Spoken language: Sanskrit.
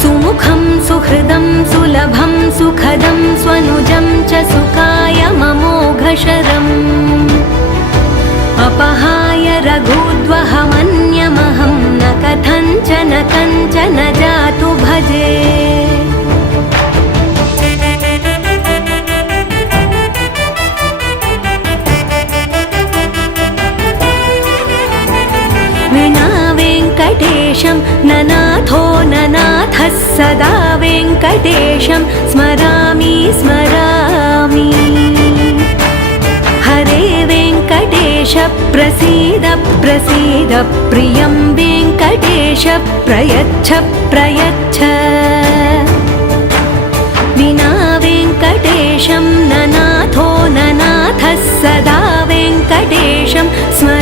सुमुखं सुहृदं सुलभं सुखदं स्वनुजं च सुखाय ममोघशरम् अपहाय रघुद्वहमन्यमहं न कथञ्चन कञ्चन जातु भजे विना वेङ्कटेशं ननाथो ननाथः सदा वेङ्कटेशं स्मरामि स्मरामि हरे वेङ्कटेश प्रसीद प्रसीद प्रियं वेङ्कटेश प्रयच्छ प्रयच्छ विना वेङ्कटेशं ननाथो ननाथः सदा वेङ्कटेशं स्मरामि